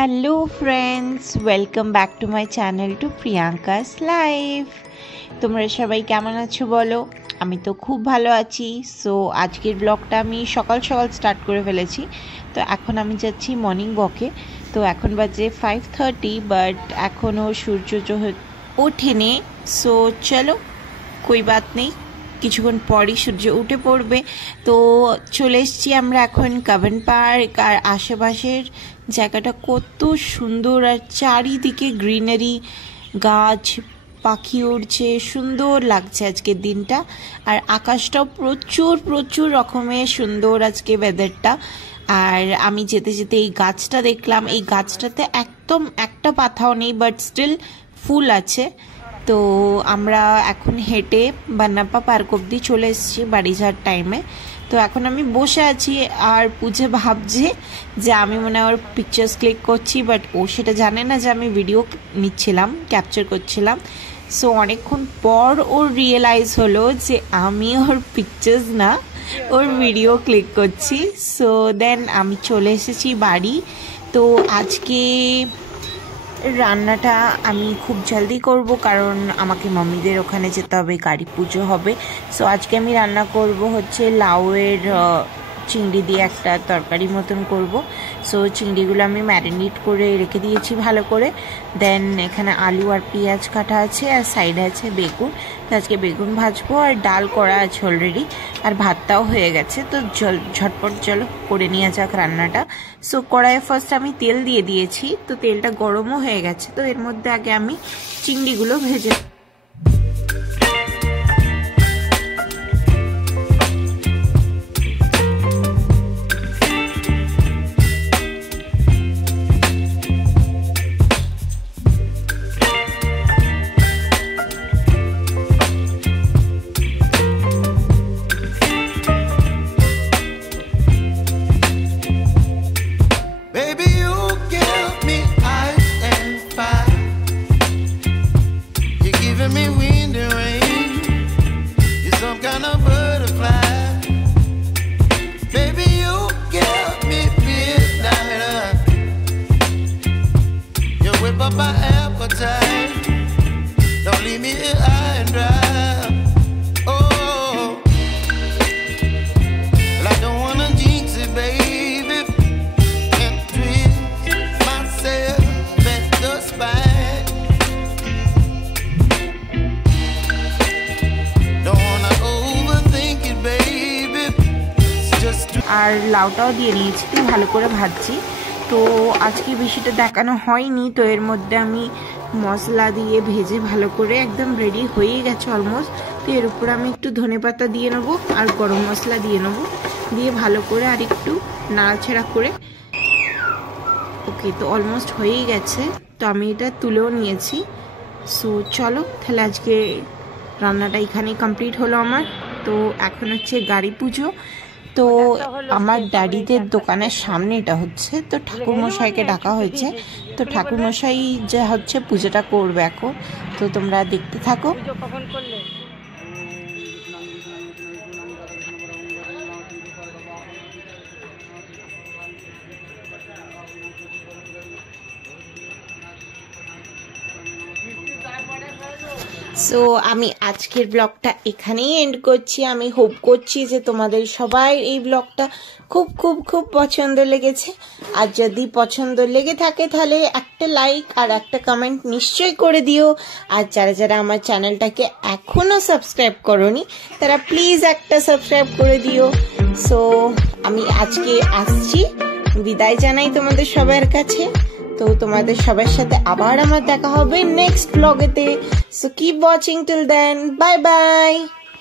Hello friends, welcome back to my channel to Priyanka's life. তোমরা সবাই কেমন আছো বলো? আমি তো খুব ভালো আছি। সো আজকের ব্লগটা আমি সকাল সকাল স্টার্ট করে ফেলেছি। তো এখন আমি যাচ্ছি মর্নিং ওয়াকে। তো এখন বাজে 5:30, বাট এখনও সূর্য ওঠেনি। সো চলো, কোই বাত নেই, কিছুক্ষণ পরই সূর্য উঠে পড়বে। তো চলে এসেছি আমরা এখন কাবন পার্ক। আর আশেপাশের জায়গাটা কত সুন্দর, আর চারিদিকে গ্রিনারি, গাছ, পাখি উড়ছে, সুন্দর লাগছে আজকের দিনটা। আর আকাশটাও প্রচুর প্রচুর রকমের সুন্দর আজকে ওয়েদারটা। আর আমি যেতে যেতে এই গাছটা দেখলাম, এই গাছটাতে একদম একটা পাতাও নেই, বাট স্টিল ফুল আছে। তো আমরা এখন হেঁটে বান্নাপ্পা পার্ক অব্দি চলে এসেছি বাড়ি যাওয়ার টাইমে। তো এখন আমি বসে আছি, আর পূজা ভাবছে যে আমি মনে হয় ওর পিকচার্স ক্লিক করছি, বাট ও সেটা জানে না যে আমি ভিডিও নিচ্ছিলাম, ক্যাপচার করছিলাম। সো অনেকক্ষণ পর ওর রিয়েলাইজ হলো যে আমি ওর পিকচার্স না, ওর ভিডিও ক্লিক করছি। সো দেন আমি চলে এসেছি বাড়ি। তো আজকে রান্নাটা আমি খুব জলদি করব, কারণ আমাকে মাম্মিদের ওখানে যেতে হবে, গাড়ি পুজো হবে। সো আজকে আমি রান্না করব হচ্ছে লাউয়ের চিংড়ি দিয়ে একটা তরকারি মতন করব। সো চিংড়িগুলো আমি ম্যারিনেট করে রেখে দিয়েছি ভালো করে। দেন এখানে আলু আর পেঁয়াজ কাটা আছে, আর সাইডে আছে বেগুন। তো আজকে বেগুন ভাজবো, আর ডাল করা আছে অলরেডি, আর ভাতটাও হয়ে গেছে। তো ঝটপট চলো করে নিয়ে যাক রান্নাটা। সো কড়াইয়ে ফার্স্ট আমি তেল দিয়ে দিয়েছি, তো তেলটা গরমও হয়ে গেছে। তো এর মধ্যে আগে আমি চিংড়িগুলো ভেজে my appetite. Don't leave me here high and dry. Oh, well, I don't wanna jinx it, baby, and twist myself at the spine. Don't wanna overthink it, baby. It's just আর লাউটাও দিয়ে নিয়েছি, তুই ভালো করে ভাজছি। তো আজকে বেশিটা দেখানো হয়নি। তো এর মধ্যে আমি মশলা দিয়ে ভেজে ভালো করে একদম রেডি হয়ে গেছে অলমোস্ট। তো এর উপর আমি একটু ধনেপাতা দিয়ে নেবো, আর গরম মশলা দিয়ে নেবো, দিয়ে ভালো করে আর একটু নাড়াচাড়া করে। ওকে, তো অলমোস্ট হয়েই গেছে। তো আমি এটা তুলেও নিয়েছি। সো চলো তাহলে আজকে রান্নাটা এখানেই কমপ্লিট হলো আমার। তো এখন হচ্ছে গাড়ি পুজো। তো আমার ড্যাডিদের দোকানের সামনে এটা হচ্ছে। তো ঠাকুরমশাইকে ডাকা হয়েছে। তো ঠাকুরমশাই যা হচ্ছে পুজোটা করবে এখন। তো তোমরা দেখতে থাকো। সো আমি আজকের ব্লগটা এখানেই এন্ড করছি। আমি হোপ করছি যে তোমাদের সবাই এই ব্লগটা খুব খুব খুব পছন্দ লেগেছে। আর যদি পছন্দ লেগে থাকে তাহলে একটা লাইক আর একটা কমেন্ট নিশ্চয়ই করে দিও। আর যারা যারা আমার চ্যানেলটাকে এখনও সাবস্ক্রাইব করোনি তারা প্লিজ একটা সাবস্ক্রাইব করে দিও। সো আমি আজকে আসছি, বিদায় জানাই তোমাদের সবার কাছে। তো তোমাদের সবার সাথে আবার আমার দেখা হবে নেক্সট ব্লগেতে। So keep watching till then, bye by.